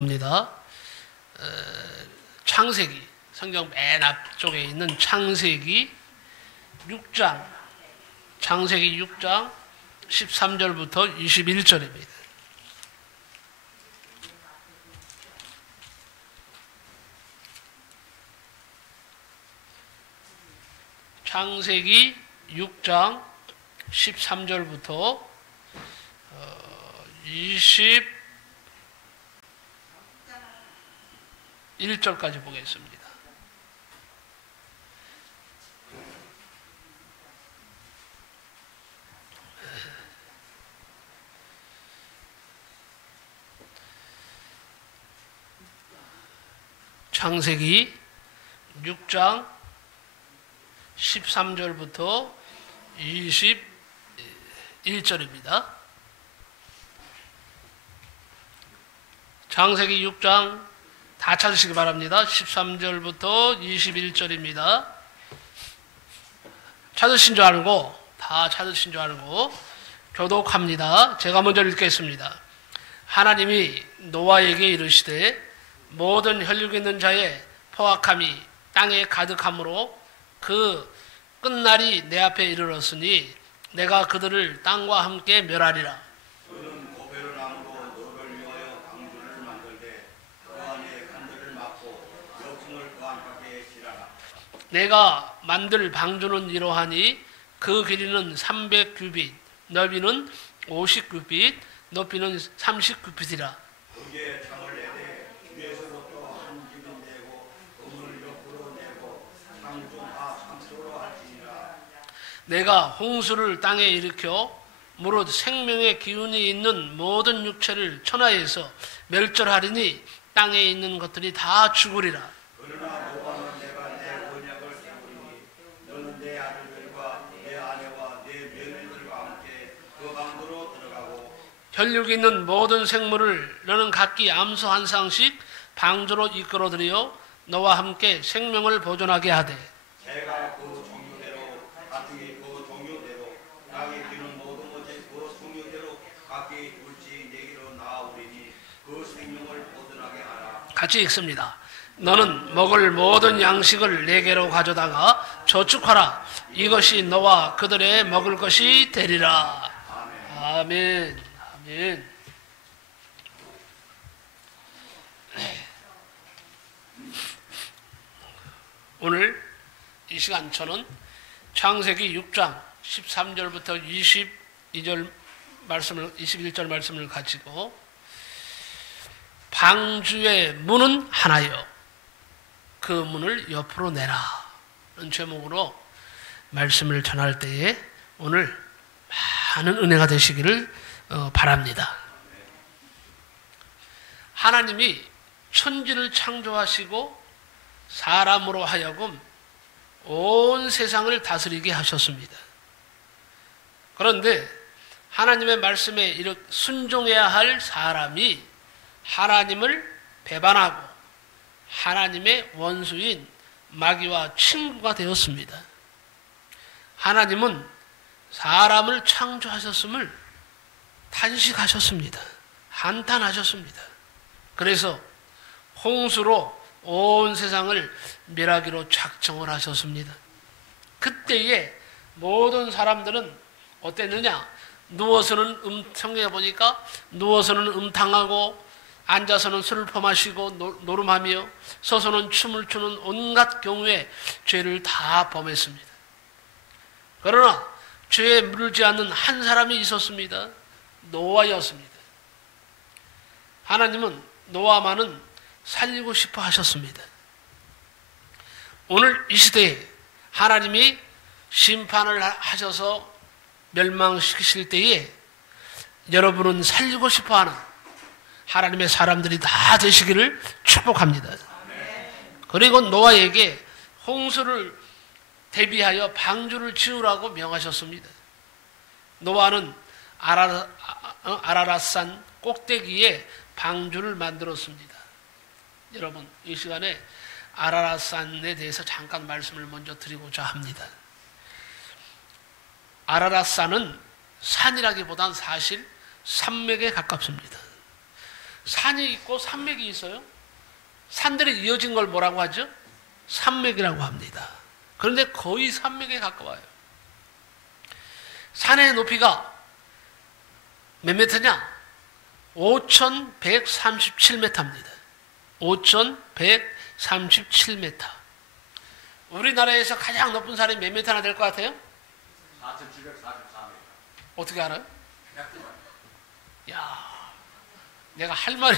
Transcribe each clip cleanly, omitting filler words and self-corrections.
입니다. 창세기, 성경 맨 앞쪽에 있는 창세기 6장, 창세기 6장 13절부터 21절입니다. 창세기 6장 13절부터 21절까지 보겠습니다. 창세기 6장 13절부터 21절입니다. 창세기 6장 다 찾으시기 바랍니다. 13절부터 21절입니다. 찾으신 줄 알고, 다 찾으신 줄 알고 교독합니다. 제가 먼저 읽겠습니다. 하나님이 노아에게 이르시되 모든 혈육 있는 자의 포악함이 땅에 가득함으로 그 끝날이 내 앞에 이르렀으니 내가 그들을 땅과 함께 멸하리라. 그는 고배를 나무로 너를 위하여 방주를 만들되 그 안에 간들을 막고 역승을 그 안팎에 지라라. 내가 만들 방주는 이러하니 그 길이는 300규빗, 너비는 50규빗, 높이는 30규빗이라. 거기에 창을 내되 위에서부터 한 규빗 내고 그물을 옆으로 내고 창중하 창조로 할지니라. 내가 홍수를 땅에 일으켜 무릇 생명의 기운이 있는 모든 육체를 천하에서 멸절하리니 땅에 있는 것들이 다 죽으리라. 그러나 노아는 내가 내 언약을 세우리니 너는 내 아들들과 내 아내와 내 며느리들과 함께 그 방주로 들어가고 혈육 있는 모든 생물을 너는 각기 암소 한 쌍씩 방주로 이끌어들여 너와 함께 생명을 보존하게 하되 새가 그 종류대로 가축이 그 종류대로 땅에 기는 모든 것이 그 종류대로 각기 둘씩 내기로 나아오리니 그 생명을 보존하게 하라. 같이 읽습니다. 너는 먹을 모든 양식을 네개로 가져다가 저축하라. 이것이 너와 그들의 먹을 것이 되리라. 아멘. 아멘. 오늘 이 시간 저는 창세기 6장 13절부터 21절 말씀을 가지고 방주의 문은 하나요. 그 문을 옆으로 내라. 이런 제목으로 말씀을 전할 때에 오늘 많은 은혜가 되시기를 바랍니다. 하나님이 천지를 창조하시고 사람으로 하여금 온 세상을 다스리게 하셨습니다. 그런데 하나님의 말씀에 순종해야 할 사람이 하나님을 배반하고 하나님의 원수인 마귀와 친구가 되었습니다. 하나님은 사람을 창조하셨음을 탄식하셨습니다. 한탄하셨습니다. 그래서 홍수로 온 세상을 멸하기로 작정을 하셨습니다. 그때에 모든 사람들은 어땠느냐? 누워서는 성경에 보니까 누워서는 음탕하고 앉아서는 술을 퍼마시고 노름하며 서서는 춤을 추는 온갖 경우에 죄를 다 범했습니다. 그러나 죄에 물지 않는 한 사람이 있었습니다. 노아였습니다. 하나님은 노아만은 살리고 싶어 하셨습니다. 오늘 이 시대에 하나님이 심판을 하셔서 멸망시키실 때에 여러분은 살리고 싶어 하는 하나님의 사람들이 다 되시기를 축복합니다. 그리고 노아에게 홍수를 대비하여 방주를 지으라고 명하셨습니다. 노아는 아라랏산 꼭대기에 방주를 만들었습니다. 여러분, 이 시간에 아라랏산에 대해서 잠깐 말씀을 먼저 드리고자 합니다. 아라랏산은 산이라기보단 사실 산맥에 가깝습니다. 산이 있고 산맥이 있어요. 산들이 이어진 걸 뭐라고 하죠? 산맥이라고 합니다. 그런데 거의 산맥에 가까워요. 산의 높이가 몇 미터냐? 5,137m입니다. 5,137m. 우리나라에서 가장 높은 산이 몇 미터나 될 것 같아요? 4,744m. 어떻게 알아요? 야, 내가 할 말이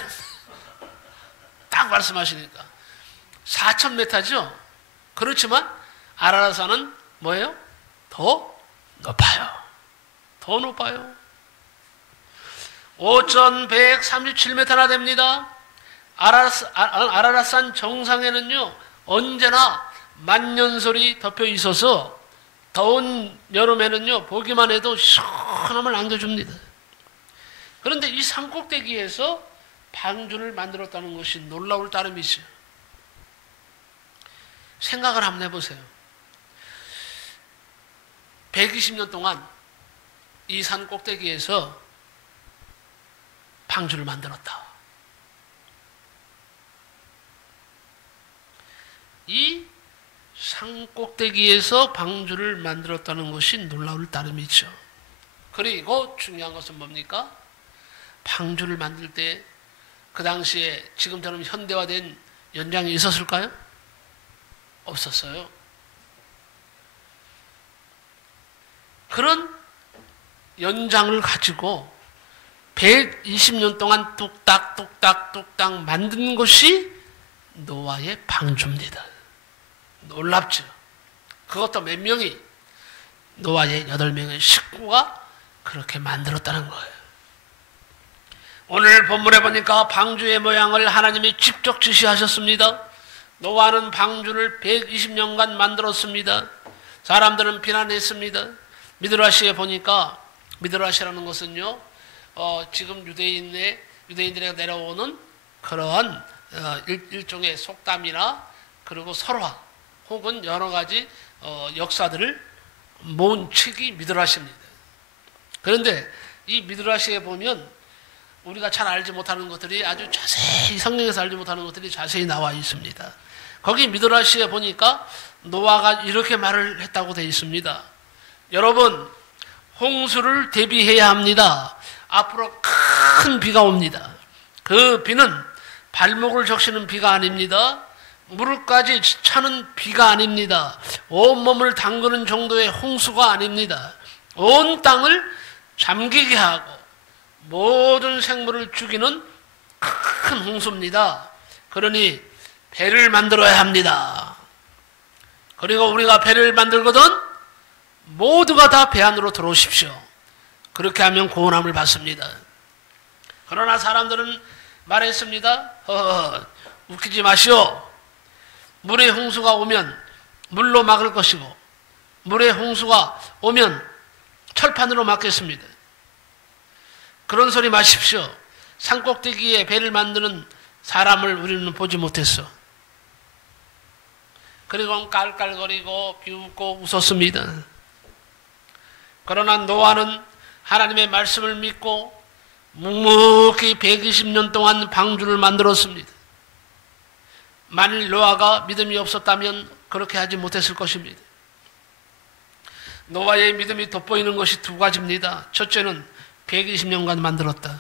딱 말씀하시니까 4,000m죠? 그렇지만 아라라산은 뭐예요? 더 높아요. 더 높아요. 5,137m나 됩니다. 아라라산 정상에는요, 언제나 만년설이 덮여 있어서 더운 여름에는요, 보기만 해도 시원함을 안겨줍니다. 그런데 이 산꼭대기에서 방주를 만들었다는 것이 놀라울 따름이죠. 생각을 한번 해보세요. 120년 동안 이 산꼭대기에서 방주를 만들었다. 이 산꼭대기에서 방주를 만들었다는 것이 놀라울 따름이죠. 그리고 중요한 것은 뭡니까? 방주를 만들 때 그 당시에 지금처럼 현대화된 연장이 있었을까요? 없었어요. 그런 연장을 가지고 120년 동안 뚝딱 만든 것이 노아의 방주입니다. 놀랍죠? 그것도 몇 명이? 노아의 8명의 식구가 그렇게 만들었다는 거예요. 오늘 본문에 보니까 방주의 모양을 하나님이 직접 지시하셨습니다. 노아는 방주를 120년간 만들었습니다. 사람들은 비난했습니다. 미드라시에 보니까, 미드라시라는 것은요, 지금 유대인들에게 내려오는 그러한 일종의 속담이나 그리고 설화 혹은 여러 가지 역사들을 모은 책이 미드라시입니다. 그런데 이 미드라시에 보면 우리가 잘 알지 못하는 것들이 아주 자세히, 성경에서 알지 못하는 것들이 자세히 나와 있습니다. 거기 미드라시에 보니까 노아가 이렇게 말을 했다고 되어 있습니다. 여러분, 홍수를 대비해야 합니다. 앞으로 큰 비가 옵니다. 그 비는 발목을 적시는 비가 아닙니다. 무릎까지 차는 비가 아닙니다. 온몸을 담그는 정도의 홍수가 아닙니다. 온 땅을 잠기게 하고 모든 생물을 죽이는 큰 홍수입니다. 그러니 배를 만들어야 합니다. 그리고 우리가 배를 만들거든 모두가 다 배 안으로 들어오십시오. 그렇게 하면 구원함을 받습니다. 그러나 사람들은 말했습니다. 웃기지 마시오. 물의 홍수가 오면 물로 막을 것이고 물의 홍수가 오면 철판으로 막겠습니다. 그런 소리 마십시오. 산꼭대기에 배를 만드는 사람을 우리는 보지 못했어. 그리고 깔깔거리고 비웃고 웃었습니다. 그러나 노아는 하나님의 말씀을 믿고 묵묵히 120년 동안 방주를 만들었습니다. 만일 노아가 믿음이 없었다면 그렇게 하지 못했을 것입니다. 노아의 믿음이 돋보이는 것이 두 가지입니다. 첫째는 120년간 만들었다.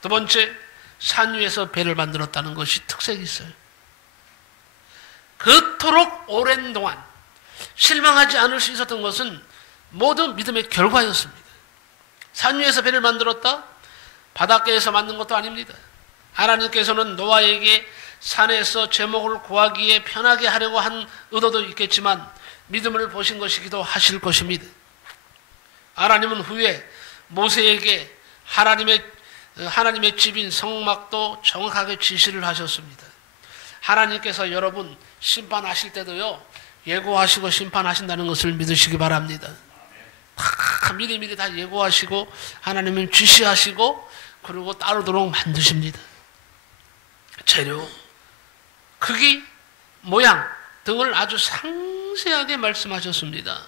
두 번째, 산 위에서 배를 만들었다는 것이 특색이 있어요. 그토록 오랜 동안 실망하지 않을 수 있었던 것은 모든 믿음의 결과였습니다. 산 위에서 배를 만들었다? 바닷가에서 만든 것도 아닙니다. 하나님께서는 노아에게 산에서 제목을 구하기에 편하게 하려고 한 의도도 있겠지만 믿음을 보신 것이기도 하실 것입니다. 하나님은 후에 모세에게 하나님의 집인 성막도 정확하게 지시를 하셨습니다. 하나님께서 여러분 심판하실 때도요, 예고하시고 심판하신다는 것을 믿으시기 바랍니다. 다 미리미리 다 예고하시고 하나님은 지시하시고 그리고 따르도록 만드십니다. 재료, 크기, 모양 등을 아주 상세하게 말씀하셨습니다.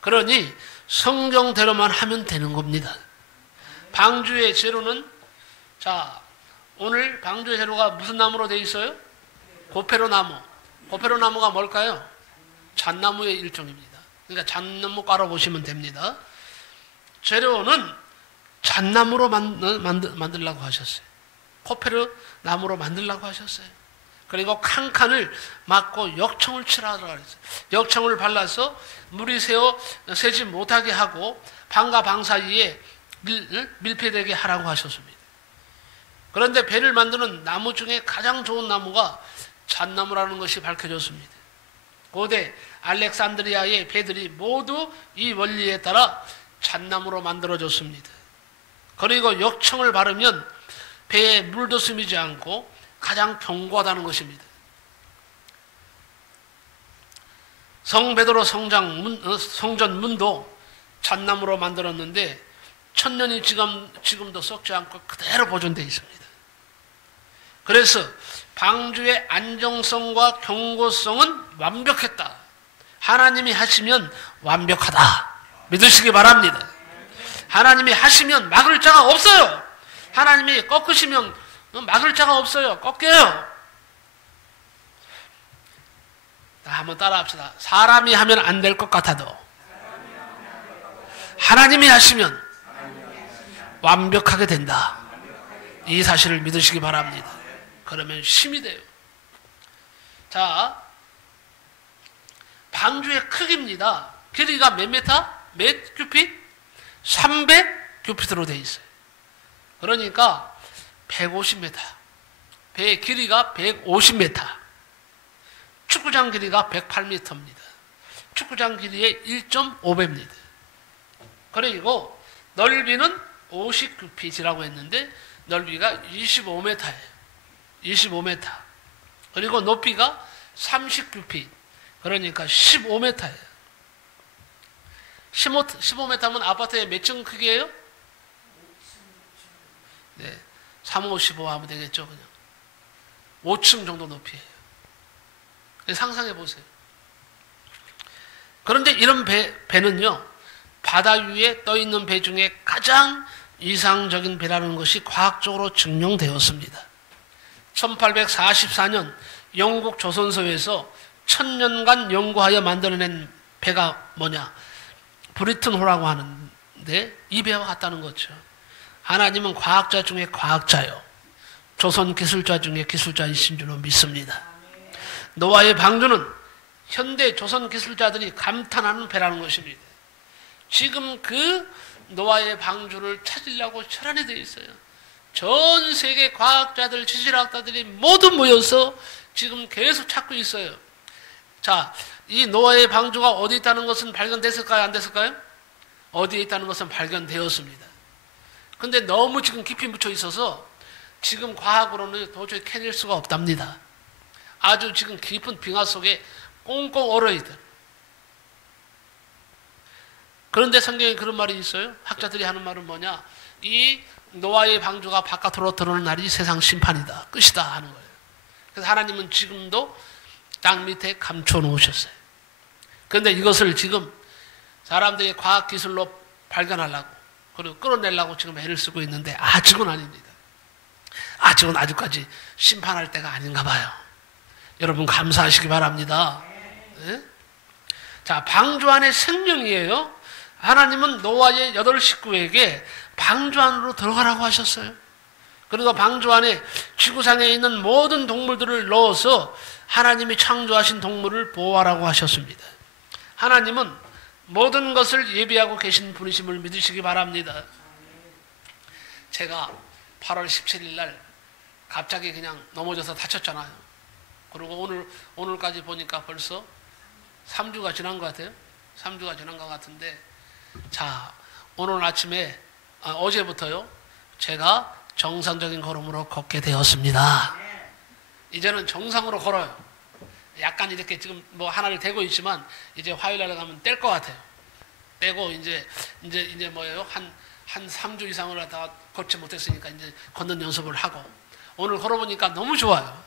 그러니 성경대로만 하면 되는 겁니다. 방주의 재료는 오늘 방주의 재료가 무슨 나무로 되어 있어요? 고페로나무. 고페로나무가 뭘까요? 잣나무의 일종입니다. 그러니까 잣나무 가루 보시면 됩니다. 재료는 잣나무로 만들라고 하셨어요. 고페로나무로 만들라고 하셨어요. 그리고 칸칸을 막고 역청을 칠하라고 했어요. 역청을 발라서 물이 새지 못하게 하고 방과 방 사이에 밀폐되게 하라고 하셨습니다. 그런데 배를 만드는 나무 중에 가장 좋은 나무가 잣나무라는 것이 밝혀졌습니다. 고대 알렉산드리아의 배들이 모두 이 원리에 따라 잣나무로 만들어졌습니다. 그리고 역청을 바르면 배에 물도 스미지 않고 가장 견고하다는 것입니다. 성베드로 성전 문도 잣나무로 만들었는데 천년이 지금도 썩지 않고 그대로 보존되어 있습니다. 그래서 방주의 안정성과 견고성은 완벽했다. 하나님이 하시면 완벽하다. 믿으시기 바랍니다. 하나님이 하시면 막을 자가 없어요. 하나님이 꺾으시면 막을 자가 없어요. 꺾여요. 한번 따라 합시다. 사람이 하면 안 될 것 같아도 하나님이 하시면 완벽하게 된다. 이 사실을 믿으시기 바랍니다. 그러면 힘이 돼요. 자, 방주의 크기입니다. 길이가 몇 미터? 몇 규핏? 300 규핏으로 되어 있어요. 그러니까 150m. 배의 길이가 150m. 축구장 길이가 108m입니다. 축구장 길이의 1.5배입니다. 그리고 넓이는 50규핏이라고 했는데 넓이가 25m예요. 25m. 그리고 높이가 30규핏. 그러니까 15m예요. 15m면 아파트의 몇 층 크기예요? 네, 3, 5, 15 하면 되겠죠. 그냥 5층 정도 높이에요. 상상해 보세요. 그런데 이런 배는요, 바다 위에 떠 있는 배 중에 가장 이상적인 배라는 것이 과학적으로 증명되었습니다. 1844년 영국 조선소에서 1000년간 연구하여 만들어낸 배가 뭐냐? 브리튼호라고 하는데 이 배와 같다는 거죠. 하나님은 과학자 중에 과학자요. 조선 기술자 중에 기술자이신 줄로 믿습니다. 노아의 방주는 현대 조선 기술자들이 감탄하는 배라는 것입니다. 지금 그 노아의 방주를 찾으려고 혈안이 되어 있어요. 전 세계 과학자들, 지질학자들이 모두 모여서 지금 계속 찾고 있어요. 자, 이 노아의 방주가 어디 있다는 것은 발견됐을까요? 안 됐을까요? 어디에 있다는 것은 발견되었습니다. 근데 너무 지금 깊이 묻혀 있어서 지금 과학으로는 도저히 캐낼 수가 없답니다. 아주 지금 깊은 빙하 속에 꽁꽁 얼어있다. 그런데 성경에 그런 말이 있어요. 학자들이 하는 말은 뭐냐? 이 노아의 방주가 바깥으로 들어오는 날이 세상 심판이다. 끝이다 하는 거예요. 그래서 하나님은 지금도 땅 밑에 감춰 놓으셨어요. 그런데 이것을 지금 사람들이 과학기술로 발견하려고 그리고 끌어내려고 지금 애를 쓰고 있는데 아직은 아닙니다. 아직은 아직까지 심판할 때가 아닌가 봐요. 여러분 감사하시기 바랍니다. 네? 자, 방주 안에 생명이에요. 하나님은 노아의 8 식구에게 방주 안으로 들어가라고 하셨어요. 그리고 방주 안에 지구상에 있는 모든 동물들을 넣어서 하나님이 창조하신 동물을 보호하라고 하셨습니다. 하나님은 모든 것을 예비하고 계신 분이심을 믿으시기 바랍니다. 제가 8월 17일 날 갑자기 그냥 넘어져서 다쳤잖아요. 그리고 오늘까지 보니까 벌써 3주가 지난 것 같아요. 3주가 지난 것 같은데, 자, 오늘 아침에, 어제부터요, 제가 정상적인 걸음으로 걷게 되었습니다. 이제는 정상으로 걸어요. 약간 이렇게 지금 뭐 하나를 대고 있지만, 이제 화요일 날 가면 뗄 것 같아요. 떼고, 이제 뭐예요? 한 3주 이상을 하다가 걷지 못했으니까 이제 걷는 연습을 하고, 오늘 걸어보니까 너무 좋아요.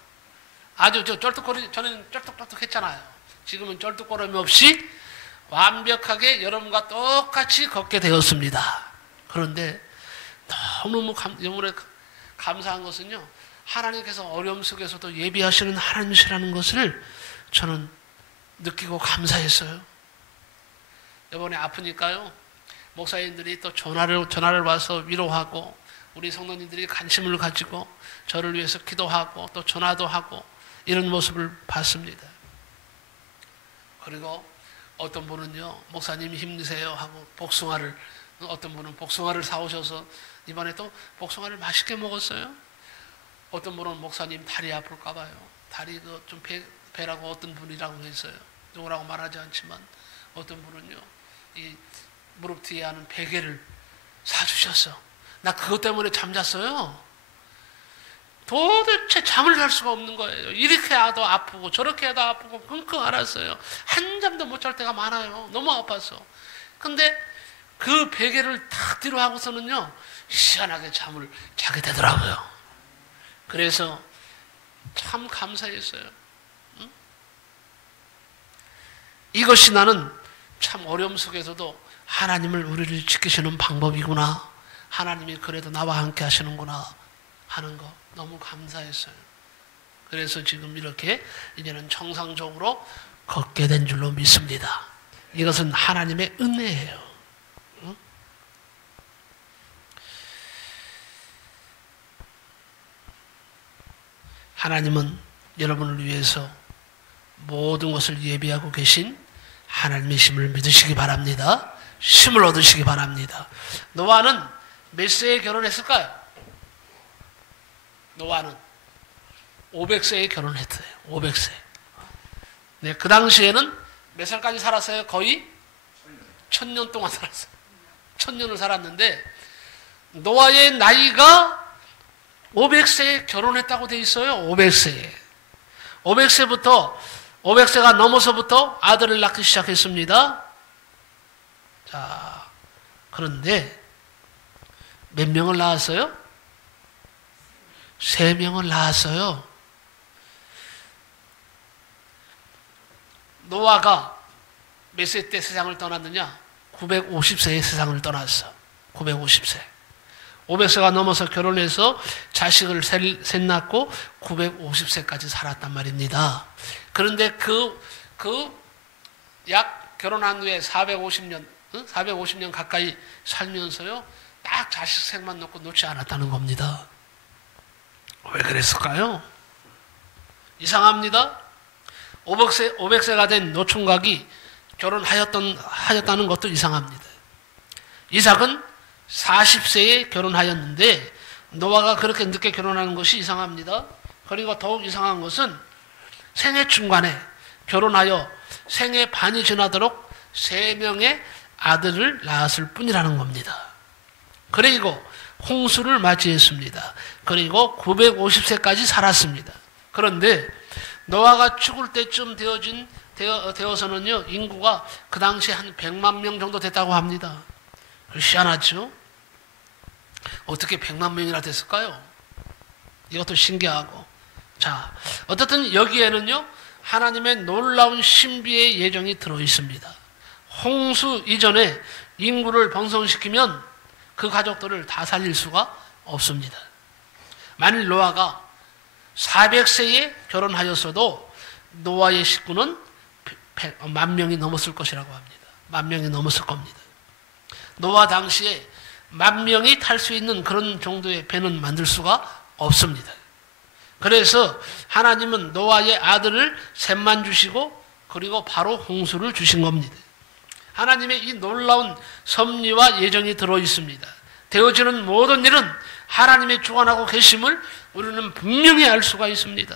아주 쩔뚝거리, 전에는 쩔뚝쩔뚝 했잖아요. 지금은 쩔뚝거림이 없이 완벽하게 여러분과 똑같이 걷게 되었습니다. 그런데 너무너무 영혼에 감사한 것은요, 하나님께서 어려움 속에서도 예비하시는 하나님이시라는 것을 저는 느끼고 감사했어요. 이번에 아프니까요, 목사님들이 또 전화를 와서 위로하고, 우리 성도님들이 관심을 가지고 저를 위해서 기도하고 또 전화도 하고 이런 모습을 봤습니다. 그리고 어떤 분은요, 목사님 힘내세요 하고 복숭아를, 어떤 분은 복숭아를 사오셔서 이번에 또 복숭아를 맛있게 먹었어요. 어떤 분은 목사님 다리 아플까 봐요. 다리 좀 배라고 어떤 분이라고 했어요. 누구라고 말하지 않지만 어떤 분은요, 이 무릎 뒤에 하는 베개를 사주셨어. 나 그것 때문에 잠잤어요. 도대체 잠을 잘 수가 없는 거예요. 이렇게 해도 아프고 저렇게 해도 아프고 끙끙 앓았어요. 한잠도 못 잘 때가 많아요. 너무 아파서. 근데 그 베개를 탁 뒤로 하고서는요, 시원하게 잠을 자게 되더라고요. 그래서 참 감사했어요. 응? 이것이 나는 참 어려움 속에서도 하나님을 우리를 지키시는 방법이구나, 하나님이 그래도 나와 함께 하시는구나 하는 거 너무 감사했어요. 그래서 지금 이렇게 이제는 정상적으로 걷게 된 줄로 믿습니다. 이것은 하나님의 은혜예요. 응? 하나님은 여러분을 위해서 모든 것을 예비하고 계신 하나님의 힘을 믿으시기 바랍니다. 힘을 얻으시기 바랍니다. 노아는 몇 세에 결혼했을까요? 노아는 500세에 결혼했어요. 500세. 네, 그 당시에는 몇 살까지 살았어요? 거의 1000년 동안 살았어요. 1000년을 살았는데 노아의 나이가 500세에 결혼했다고 돼 있어요. 500세에. 500세가 넘어서부터 아들을 낳기 시작했습니다. 자, 그런데 몇 명을 낳았어요? 3명을 낳았어요. 노아가 몇 세 때 세상을 떠났느냐? 950세에 세상을 떠났어. 950세. 500세가 넘어서 결혼해서 자식을 셋 낳고 950세까지 살았단 말입니다. 그런데 약 결혼한 후에 450년 가까이 살면서요, 딱 자식 생만 놓지 않았다는 겁니다. 왜 그랬을까요? 이상합니다. 500세가 된 노총각이 하였다는 것도 이상합니다. 이삭은 40세에 결혼하였는데 노아가 그렇게 늦게 결혼하는 것이 이상합니다. 그리고 더욱 이상한 것은 생애 중간에 결혼하여 생애 반이 지나도록 3명의 아들을 낳았을 뿐이라는 겁니다. 그리고 홍수를 맞이했습니다. 그리고 950세까지 살았습니다. 그런데 노아가 죽을 때쯤 되어서는요, 인구가 그 당시에 한 100만 명 정도 됐다고 합니다. 희한하죠? 어떻게 100만 명이나 됐을까요? 이것도 신기하고. 자, 어쨌든 여기에는요, 하나님의 놀라운 신비의 예정이 들어 있습니다. 홍수 이전에 인구를 번성시키면 그 가족들을 다 살릴 수가 없습니다. 만일 노아가 400세에 결혼하였어도 노아의 식구는 10,000명이 넘었을 것이라고 합니다. 10,000명이 넘었을 겁니다. 노아 당시에 10,000명이 탈 수 있는 그런 정도의 배는 만들 수가 없습니다. 그래서 하나님은 노아의 아들을 셋만 주시고 그리고 바로 홍수를 주신 겁니다. 하나님의 이 놀라운 섭리와 예정이 들어 있습니다. 되어지는 모든 일은 하나님의 주관하고 계심을 우리는 분명히 알 수가 있습니다.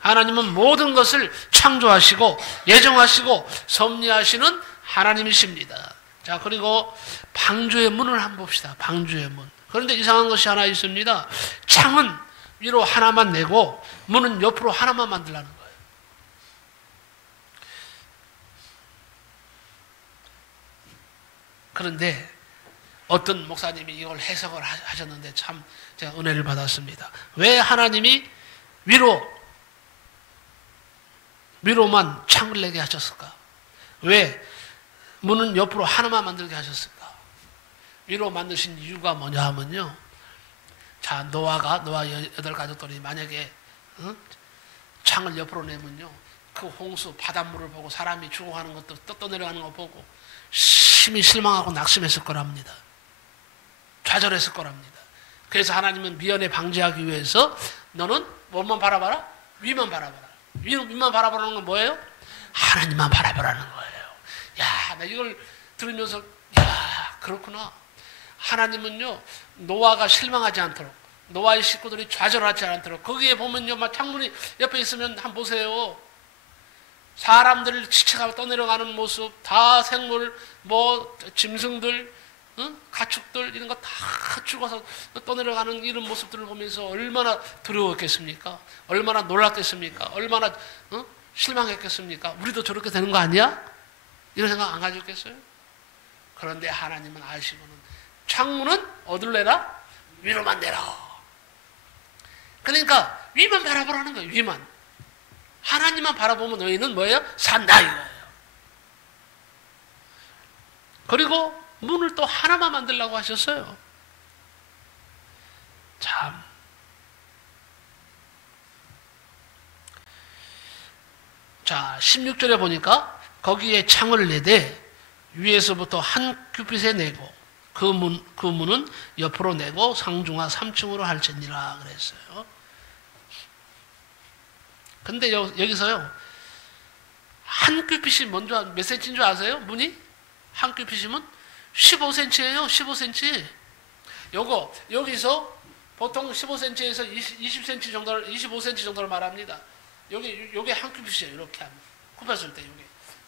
하나님은 모든 것을 창조하시고 예정하시고 섭리하시는 하나님이십니다. 자, 그리고 방주의 문을 한번 봅시다. 방주의 문. 그런데 이상한 것이 하나 있습니다. 창은 위로 하나만 내고 문은 옆으로 하나만 만들라는 거예요. 그런데 어떤 목사님이 이걸 해석을 하셨는데 참 제가 은혜를 받았습니다. 왜 하나님이 위로만 창을 내게 하셨을까? 왜 문은 옆으로 하나만 만들게 하셨을까? 위로 만드신 이유가 뭐냐 하면요, 자, 노아 여덟 가족들이 만약에 창을 옆으로 내면요, 그 홍수 바닷물을 보고 사람이 죽어가는 것도 떠내려가는 거 보고 심히 실망하고 낙심했을 거랍니다. 좌절했을 거랍니다. 그래서 하나님은 미연에 방지하기 위해서 너는 뭐만 바라봐라? 위만 바라봐라. 위만 바라보는 건 뭐예요? 하나님만 바라보라는 거예요. 야, 나 이걸 들으면서 야, 그렇구나. 하나님은요, 노아가 실망하지 않도록, 노아의 식구들이 좌절하지 않도록, 거기에 보면요, 막 창문이 옆에 있으면 한번 보세요. 사람들을 지쳐가고 떠내려가는 모습, 다 생물, 짐승들, 가축들, 이런 거 다 죽어서 떠내려가는 이런 모습들을 보면서 얼마나 두려웠겠습니까? 얼마나 놀랐겠습니까? 얼마나 실망했겠습니까? 우리도 저렇게 되는 거 아니야? 이런 생각 안 가졌겠어요? 그런데 하나님은 아시고는 창문은 어디로 내라? 위로만 내라. 그러니까 위만 바라보라는 거예요. 위만. 하나님만 바라보면 너희는 뭐예요? 산다 이거예요. 그리고 문을 또 하나만 만들라고 하셨어요. 참. 자, 16절에 보니까 거기에 창을 내되 위에서부터 한 큐빗에 내고 그 문은 옆으로 내고 상중하 3층으로 할지니라 그랬어요. 근데 여기서요, 한 큐빗이 먼저 몇 센치인 줄 아세요? 문이? 한 큐빗이면 15cm예요. 15cm. 여기서 보통 15cm에서 20cm 정도를, 25cm 정도를 말합니다. 요게 한 큐빗이에요. 이렇게 하면. 굽혔을 때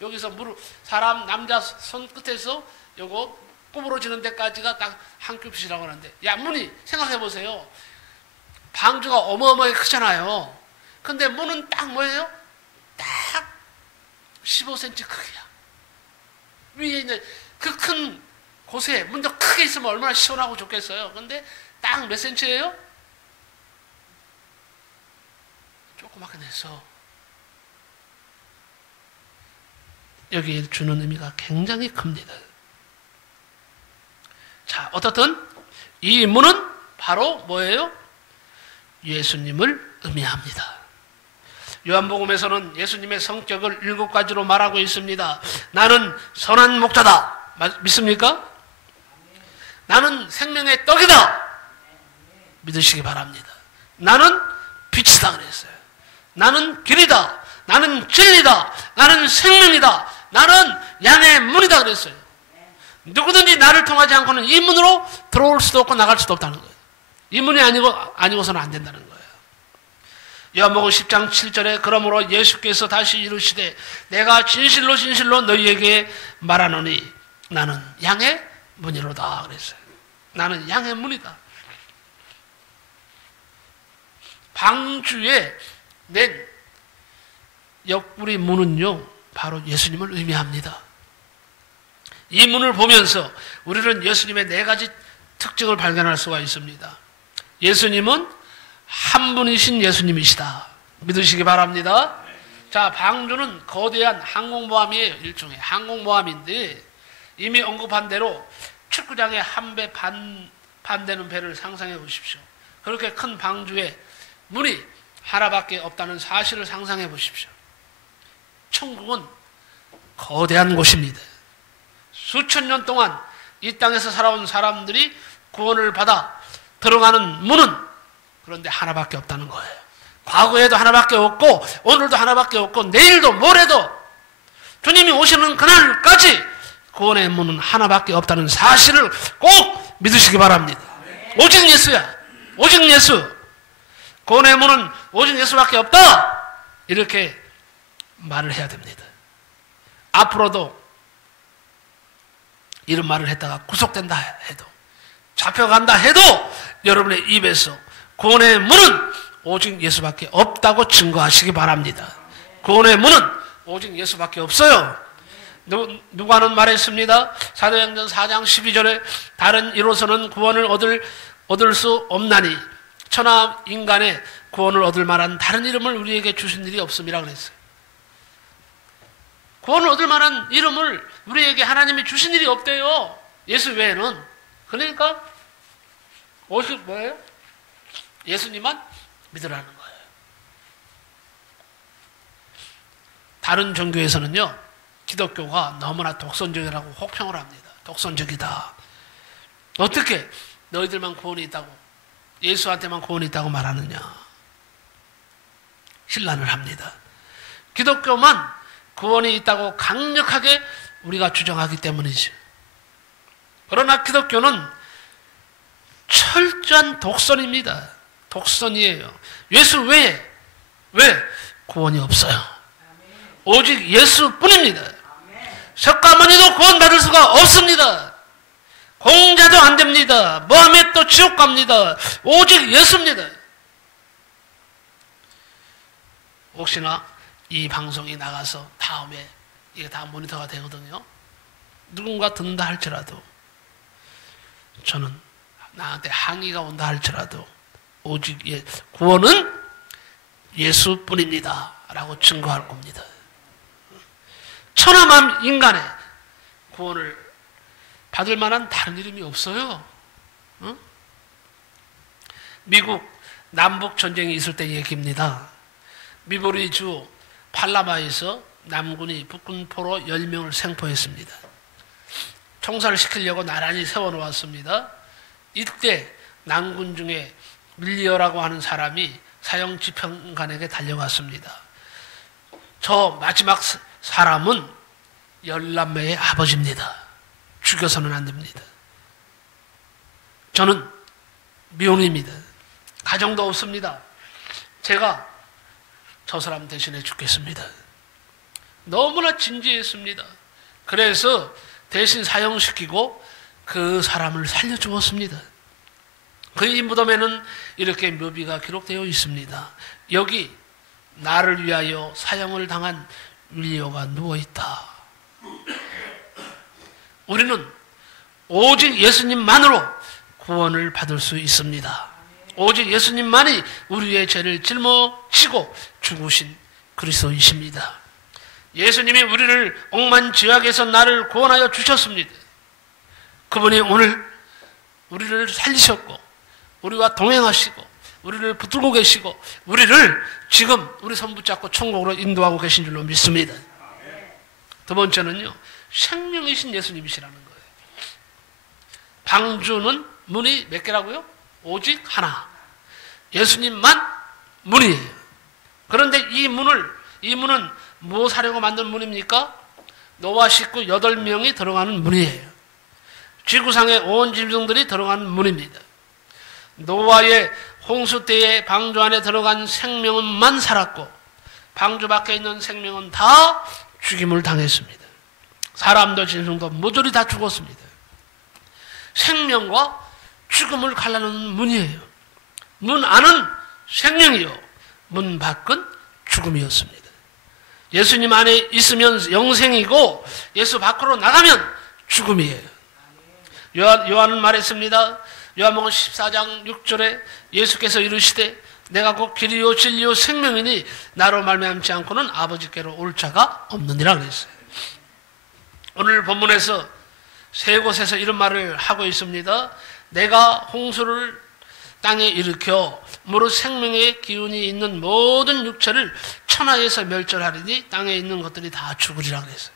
여기서 사람, 남자 손 끝에서 요거 구부러지는 데까지가 딱 한 큐빗이라고 하는데, 야, 문이 생각해 보세요. 방주가 어마어마하게 크잖아요. 근데 문은 딱 뭐예요? 딱 15cm 크기야. 위에 이제 그 큰 곳에 문도 크게 있으면 얼마나 시원하고 좋겠어요. 근데 딱 몇 센치예요? 조그맣게 내서 여기에 주는 의미가 굉장히 큽니다. 자, 어떻든 이 문은 바로 뭐예요? 예수님을 의미합니다. 요한복음에서는 예수님의 성격을 7가지로 말하고 있습니다. 나는 선한 목자다. 믿습니까? 나는 생명의 떡이다. 믿으시기 바랍니다. 나는 빛이다 그랬어요. 나는 길이다. 나는 진리다. 나는 생명이다. 나는 양의 문이다 그랬어요. 누구든지 나를 통하지 않고는 이 문으로 들어올 수도 없고 나갈 수도 없다는 거예요. 이 문이 아니고서는 안 된다는 거예요. 요한복음 10장 7절에 그러므로 예수께서 다시 이르시되 내가 진실로 진실로 너희에게 말하노니 나는 양의 문이로다 그랬어요. 나는 양의 문이다. 방주에 낸 옆구리 문은요, 바로 예수님을 의미합니다. 이 문을 보면서 우리는 예수님의 4가지 특징을 발견할 수가 있습니다. 예수님은 한 분이신 예수님이시다. 믿으시기 바랍니다. 자, 방주는 거대한 항공모함이에요. 일종의 항공모함인데 이미 언급한 대로 축구장에 한 배 반 되는 배를 상상해 보십시오. 그렇게 큰 방주에 문이 하나밖에 없다는 사실을 상상해 보십시오. 천국은 거대한 곳입니다. 수천 년 동안 이 땅에서 살아온 사람들이 구원을 받아 들어가는 문은 그런데 하나밖에 없다는 거예요. 과거에도 하나밖에 없고 오늘도 하나밖에 없고 내일도 모레도 주님이 오시는 그날까지 구원의 문은 하나밖에 없다는 사실을 꼭 믿으시기 바랍니다. 오직 예수야. 오직 예수. 구원의 문은 오직 예수밖에 없다. 이렇게 말을 해야 됩니다. 앞으로도 이런 말을 했다가 구속된다 해도 잡혀간다 해도 여러분의 입에서 구원의 문은 오직 예수밖에 없다고 증거하시기 바랍니다. 구원의 문은 오직 예수밖에 없어요. 누가는 말했습니다. 사도행전 4장 12절에 다른 이로서는 구원을 얻을 수 없나니 천하 인간의 구원을 얻을 만한 다른 이름을 우리에게 주신 일이 없음이라 그랬어요. 구원을 얻을 만한 이름을 우리에게 하나님이 주신 일이 없대요. 예수 외에는. 그러니까 오직 뭐예요? 예수님만 믿으라는 거예요. 다른 종교에서는요, 기독교가 너무나 독선적이라고 혹평을 합니다. 독선적이다. 어떻게 너희들만 구원이 있다고, 예수한테만 구원이 있다고 말하느냐. 신란을 합니다. 기독교만 구원이 있다고 강력하게 우리가 주장하기 때문이죠. 그러나 기독교는 철저한 독선입니다. 독선이에요. 예수 외에 왜 구원이 없어요? 오직 예수뿐입니다. 석가모니도 구원받을 수가 없습니다. 공자도 안 됩니다. 모하메도 지옥 갑니다. 오직 예수입니다. 혹시나 이 방송이 나가서 다음에 이게 다 모니터가 되거든요. 누군가 듣는다 할지라도, 저는 나한테 항의가 온다 할지라도 오직 구원은 예수뿐입니다 라고 증거할 겁니다. 천하만 인간의 구원을 받을 만한 다른 이름이 없어요. 응? 미국 남북 전쟁이 있을 때 얘기입니다. 미보리주 팔라마에서 남군이 북군 포로 10명을 생포했습니다. 총살을 시키려고 나란히 세워놓았습니다. 이때 남군 중에 밀리어라고 하는 사람이 사형집행관에게 달려갔습니다. 저 마지막 사람은 10남매의 아버지입니다. 죽여서는 안 됩니다. 저는 미혼입니다. 가정도 없습니다. 제가 저 사람 대신에 죽겠습니다. 너무나 진지했습니다. 그래서 대신 사형시키고 그 사람을 살려주었습니다. 그의 무덤에는 이렇게 묘비가 기록되어 있습니다. 여기 나를 위하여 사형을 당한 윌리오가 누워있다. 우리는 오직 예수님만으로 구원을 받을 수 있습니다. 오직 예수님만이 우리의 죄를 짊어지고 죽으신 그리스도이십니다. 예수님이 우리를 억만 죄악에서 나를 구원하여 주셨습니다. 그분이 오늘 우리를 살리셨고 우리와 동행하시고 우리를 붙들고 계시고 우리를 지금 우리 손 붙잡고 천국으로 인도하고 계신 줄로 믿습니다. 두 번째는요, 생명이신 예수님이시라는 거예요. 방주는 문이 몇 개라고요? 오직 하나. 예수님만 문이에요. 그런데 이 문은 무엇 하려고 만든 문입니까? 노아 식구 8명이 들어가는 문이에요. 지구상의 온 짐승들이 들어가는 문입니다. 노아의 홍수 때에 방주 안에 들어간 생명은만 살았고 방주 밖에 있는 생명은 다 죽임을 당했습니다. 사람도 짐승도 모조리 다 죽었습니다. 생명과 죽음을 갈라놓는 문이에요. 문 안은 생명이요, 문 밖은 죽음이었습니다. 예수님 안에 있으면 영생이고 예수 밖으로 나가면 죽음이에요. 요한은 말했습니다. 요한복음 14장 6절에 예수께서 이르시되 내가 곧 길이요 진리요 생명이니 나로 말미암지 않고는 아버지께로 올 자가 없느니라 그랬어요. 오늘 본문에서 세 곳에서 이런 말을 하고 있습니다. 내가 홍수를 땅에 일으켜 무릇 생명의 기운이 있는 모든 육체를 천하에서 멸절하리니 땅에 있는 것들이 다 죽으리라 그랬어요.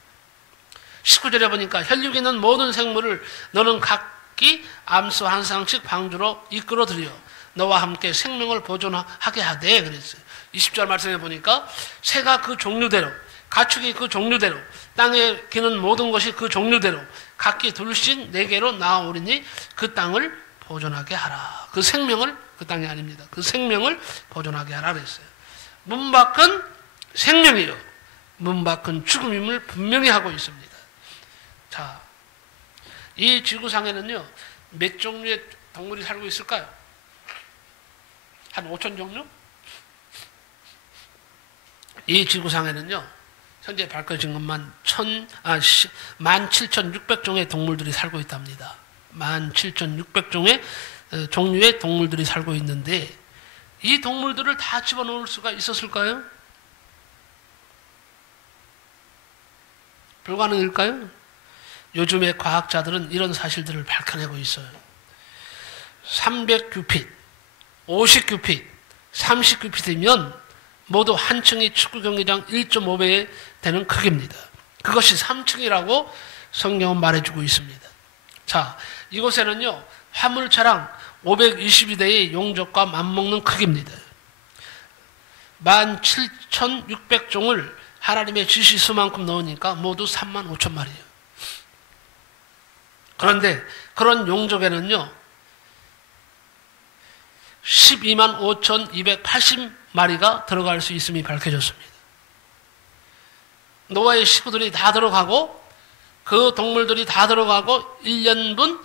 19절에 보니까 혈육에 있는 모든 생물을 너는 각기 암수 한 쌍씩 방주로 이끌어들여 너와 함께 생명을 보존하게 하되 그랬어요. 20절 말씀해 보니까 새가 그 종류대로, 가축이 그 종류대로, 땅에 기는 모든 것이 그 종류대로 각기 둘씩 4개로 나아오리니 그 땅을 보존하게 하라. 그 생명을, 그 땅이 아닙니다. 그 생명을 보존하게 하라 그랬어요. 문 밖은 생명이요, 문 밖은 죽음임을 분명히 하고 있습니다. 자, 이 지구상에는요, 몇 종류의 동물이 살고 있을까요? 한 5천 종류? 이 지구상에는요, 현재 밝혀진 것만 17,600종의 동물들이 살고 있답니다. 17,600종의 종류의 동물들이 살고 있는데 이 동물들을 다 집어넣을 수가 있었을까요? 불가능일까요? 요즘의 과학자들은 이런 사실들을 밝혀내고 있어요. 300규핏, 50규핏, 30규핏이면 모두 한 층이 축구 경기장 1.5배 되는 크기입니다. 그것이 3층이라고 성경은 말해주고 있습니다. 자, 이곳에는요, 화물차량 522대의 용접과 맞먹는 크기입니다. 17,600종을 하나님의 지시수만큼 넣으니까 모두 35,000마리예요. 그런데 그런 용접에는요, 125,280마리가 들어갈 수 있음이 밝혀졌습니다. 노아의 식구들이 다 들어가고 그 동물들이 다 들어가고 1년분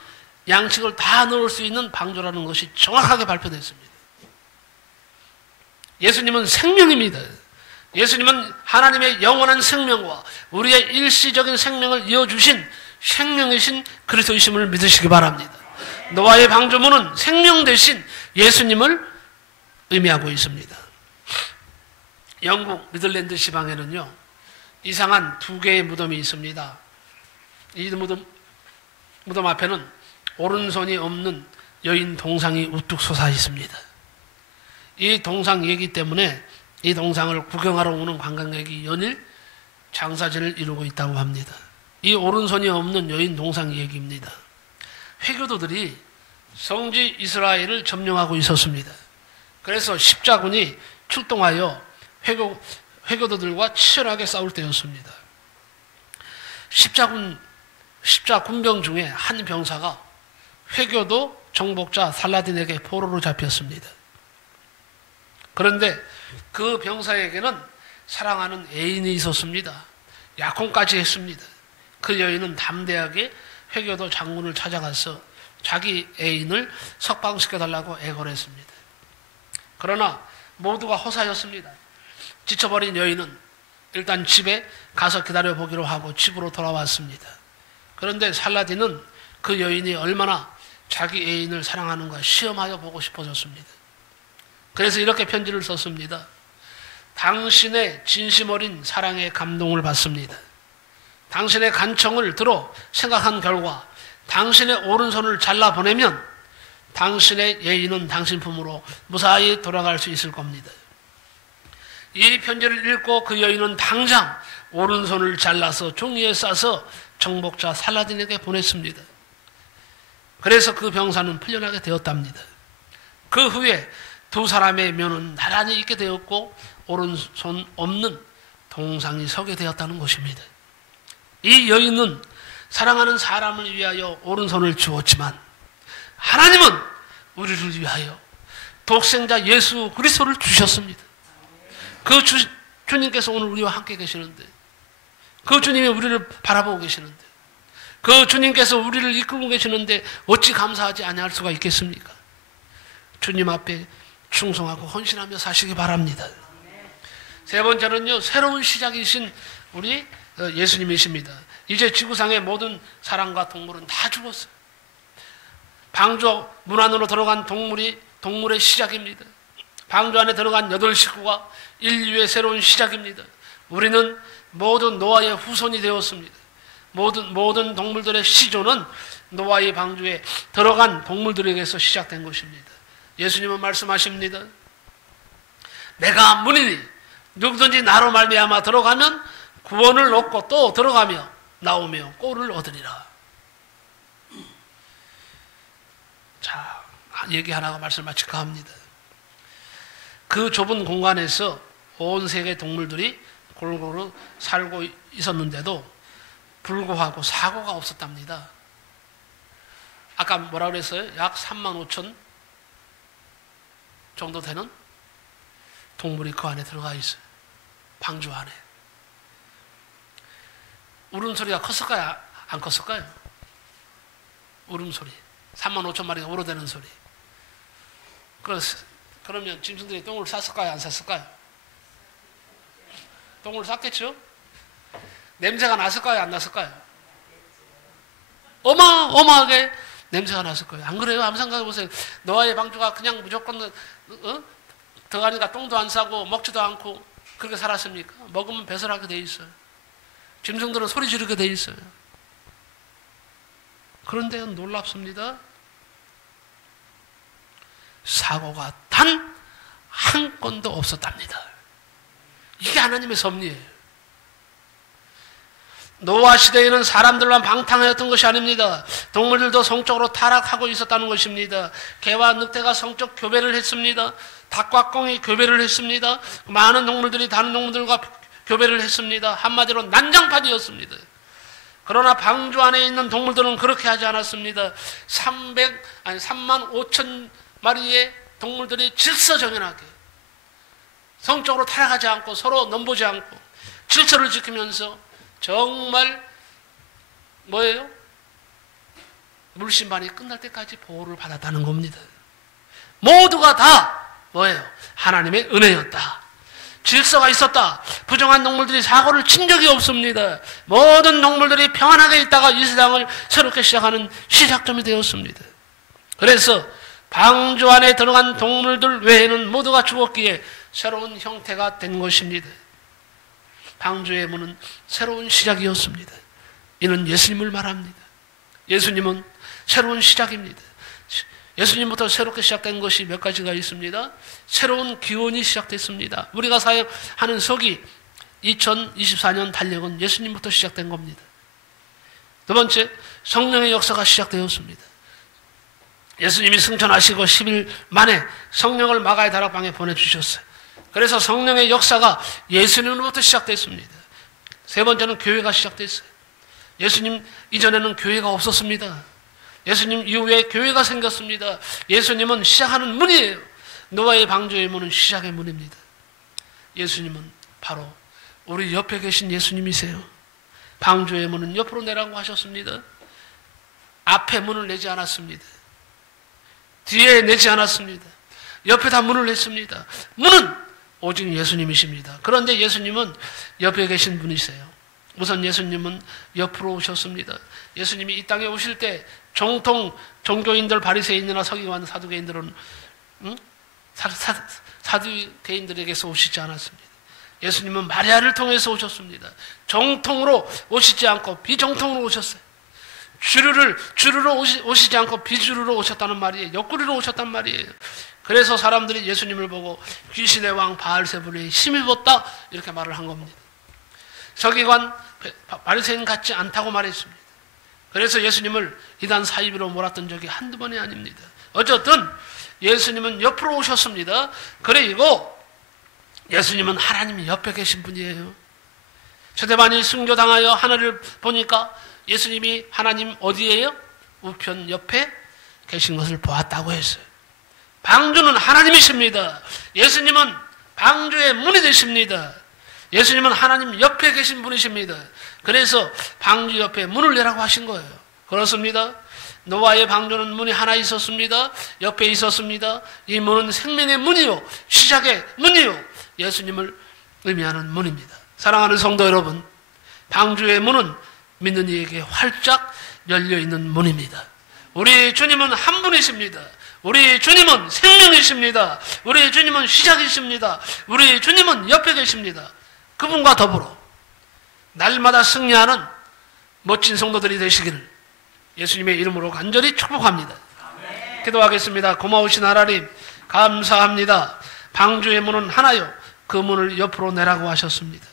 양식을 다 넣을 수 있는 방주라는 것이 정확하게 발표됐습니다. 예수님은 생명입니다. 예수님은 하나님의 영원한 생명과 우리의 일시적인 생명을 이어주신 생명이신 그리스도이심을 믿으시기 바랍니다. 노아의 방주문은 생명 대신 예수님을 의미하고 있습니다. 영국 미들랜드 지방에는요, 이상한 두 개의 무덤이 있습니다. 이 무덤 앞에는 오른손이 없는 여인 동상이 우뚝 솟아 있습니다. 이 동상 얘기 때문에 이 동상을 구경하러 오는 관광객이 연일 장사진을 이루고 있다고 합니다. 이 오른손이 없는 여인 동상 얘기입니다. 회교도들이 성지 이스라엘을 점령하고 있었습니다. 그래서 십자군이 출동하여 회교도들과 치열하게 싸울 때였습니다. 십자군병 중에 한 병사가 회교도 정복자 살라딘에게 포로로 잡혔습니다. 그런데 그 병사에게는 사랑하는 애인이 있었습니다. 약혼까지 했습니다. 그 여인은 담대하게 회교도 장군을 찾아가서 자기 애인을 석방시켜달라고 애걸을 했습니다. 그러나 모두가 허사였습니다. 지쳐버린 여인은 일단 집에 가서 기다려보기로 하고 집으로 돌아왔습니다. 그런데 살라딘은 그 여인이 얼마나 자기 애인을 사랑하는가 시험하여 보고 싶어졌습니다. 그래서 이렇게 편지를 썼습니다. 당신의 진심 어린 사랑에 감동을 받습니다. 당신의 간청을 들어 생각한 결과 당신의 오른손을 잘라보내면 당신의 예인은 당신 품으로 무사히 돌아갈 수 있을 겁니다. 이 편지를 읽고 그 여인은 당장 오른손을 잘라서 종이에 싸서 정복자 살라딘에게 보냈습니다. 그래서 그 병사는 풀려나게 되었답니다. 그 후에 두 사람의 면은 나란히 있게 되었고 오른손 없는 동상이 서게 되었다는 것입니다. 이 여인은 사랑하는 사람을 위하여 오른손을 주었지만 하나님은 우리를 위하여 독생자 예수 그리스도를 주셨습니다. 그 주님께서 오늘 우리와 함께 계시는데, 그 주님이 우리를 바라보고 계시는데, 그 주님께서 우리를 이끌고 계시는데 어찌 감사하지 아니할 수가 있겠습니까? 주님 앞에 충성하고 헌신하며 사시기 바랍니다. 세 번째는요, 새로운 시작이신 우리 예수님이십니다. 이제 지구상의 모든 사람과 동물은 다 죽었어요. 방주 문 안으로 들어간 동물의 시작입니다. 방주 안에 들어간 8식구가 인류의 새로운 시작입니다. 우리는 모든 노아의 후손이 되었습니다. 모든 동물들의 시조는 노아의 방주에 들어간 동물들에게서 시작된 것입니다. 예수님은 말씀하십니다. 내가 문이니 누구든지 나로 말미암아 들어가면 구원을 얻고 또 들어가며 나오며 꼴을 얻으리라. 자, 얘기 하나가 말씀 마칠까 합니다. 그 좁은 공간에서 온 세계 동물들이 골고루 살고 있었는데도 불구하고 사고가 없었답니다. 아까 뭐라 그랬어요? 약 35,000 정도 되는 동물이 그 안에 들어가 있어요. 방주 안에. 울음소리가 컸을까요? 안 컸을까요? 울음소리. 35,000마리가 울어대는 소리. 그러면 짐승들이 똥을 쌌을까요? 안 쌌을까요? 똥을 쌌겠죠? 냄새가 났을까요? 안 났을까요? 어마어마하게 냄새가 났을 거예요. 안 그래요? 한번 생각해 보세요. 노아의 방주가 그냥 무조건 들어가니까 똥도 안 싸고 먹지도 않고 그렇게 살았습니까? 먹으면 배설하게 돼 있어요. 짐승들은 소리 지르게 돼 있어요. 그런데 놀랍습니다. 사고가 단 한 건도 없었답니다. 이게 하나님의 섭리예요. 노아 시대에는 사람들만 방탕하였던 것이 아닙니다. 동물들도 성적으로 타락하고 있었다는 것입니다. 개와 늑대가 성적 교배를 했습니다. 닭과 꿩이 교배를 했습니다. 많은 동물들이 다른 동물들과 교배를 했습니다. 한마디로 난장판이었습니다. 그러나 방주 안에 있는 동물들은 그렇게 하지 않았습니다. 3만 5천 마리의 동물들이 질서정연하게 성적으로 타락하지 않고 서로 넘보지 않고 질서를 지키면서 정말 뭐예요? 물심반이 끝날 때까지 보호를 받았다는 겁니다. 모두가 다 뭐예요? 하나님의 은혜였다. 질서가 있었다. 부정한 동물들이 사고를 친 적이 없습니다. 모든 동물들이 평안하게 있다가 이 세상을 새롭게 시작하는 시작점이 되었습니다. 그래서 방주 안에 들어간 동물들 외에는 모두가 죽었기에 새로운 형태가 된 것입니다. 방주의 문은 새로운 시작이었습니다. 이는 예수님을 말합니다. 예수님은 새로운 시작입니다. 예수님부터 새롭게 시작된 것이 몇 가지가 있습니다. 새로운 기원이 시작됐습니다. 우리가 사용하는 서기 2024년 달력은 예수님부터 시작된 겁니다. 두 번째, 성령의 역사가 시작되었습니다. 예수님이 승천하시고 10일 만에 성령을 마가의 다락방에 보내주셨어요. 그래서 성령의 역사가 예수님으로부터 시작됐습니다. 세 번째는 교회가 시작됐어요. 예수님 이전에는 교회가 없었습니다. 예수님 이후에 교회가 생겼습니다. 예수님은 시작하는 문이에요. 노아의 방주의 문은 시작의 문입니다. 예수님은 바로 우리 옆에 계신 예수님이세요. 방주의 문은 옆으로 내라고 하셨습니다. 앞에 문을 내지 않았습니다. 뒤에 내지 않았습니다. 옆에다 문을 냈습니다. 문은 오직 예수님이십니다. 그런데 예수님은 옆에 계신 분이세요. 우선 예수님은 옆으로 오셨습니다. 예수님이 이 땅에 오실 때 정통 종교인들, 바리새인이나 서기관, 사두개인들은 사두개인들에게서 오시지 않았습니다. 예수님은 마리아를 통해서 오셨습니다. 정통으로 오시지 않고 비정통으로 오셨어요. 주르로 오시지 않고 비주르로 오셨다는 말이에요. 옆구리로 오셨단 말이에요. 그래서 사람들이 예수님을 보고 귀신의 왕 바알세불에 힘입었다 이렇게 말을 한 겁니다. 서기관 바리새인 같지 않다고 말했습니다. 그래서 예수님을 이단 사이비로 몰았던 적이 한두 번이 아닙니다. 어쨌든 예수님은 옆으로 오셨습니다. 그리고 예수님은 하나님이 옆에 계신 분이에요. 스데반이 순교당하여 하늘을 보니까 예수님이 하나님 어디에요? 우편 옆에 계신 것을 보았다고 했어요. 방주는 하나님이십니다. 예수님은 방주의 문이 되십니다. 예수님은 하나님 옆에 계신 분이십니다. 그래서 방주 옆에 문을 내라고 하신 거예요. 그렇습니다. 노아의 방주는 문이 하나 있었습니다. 옆에 있었습니다. 이 문은 생명의 문이요, 시작의 문이요, 예수님을 의미하는 문입니다. 사랑하는 성도 여러분, 방주의 문은 믿는 이에게 활짝 열려있는 문입니다. 우리 주님은 한 분이십니다. 우리 주님은 생명이십니다. 우리 주님은 시작이십니다. 우리 주님은 옆에 계십니다. 그분과 더불어 날마다 승리하는 멋진 성도들이 되시기를 예수님의 이름으로 간절히 축복합니다. 기도하겠습니다. 고마우신 하나님 감사합니다. 방주의 문은 하나요, 그 문을 옆으로 내라고 하셨습니다.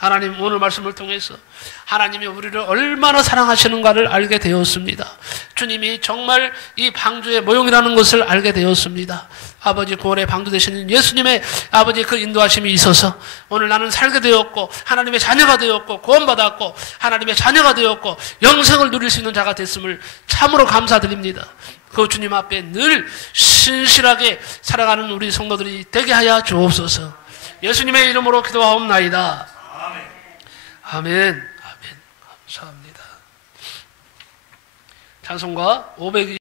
하나님, 오늘 말씀을 통해서 하나님이 우리를 얼마나 사랑하시는가를 알게 되었습니다. 주님이 정말 이 방주의 모형이라는 것을 알게 되었습니다. 아버지, 구원의 방주 되시는 예수님의 아버지 그 인도하심이 있어서 오늘 나는 살게 되었고 하나님의 자녀가 되었고 구원받았고 하나님의 자녀가 되었고 영생을 누릴 수 있는 자가 됐음을 참으로 감사드립니다. 그 주님 앞에 늘 신실하게 살아가는 우리 성도들이 되게 하여 주옵소서. 예수님의 이름으로 기도하옵나이다. 아멘. 아멘. 감사합니다. 찬송가 500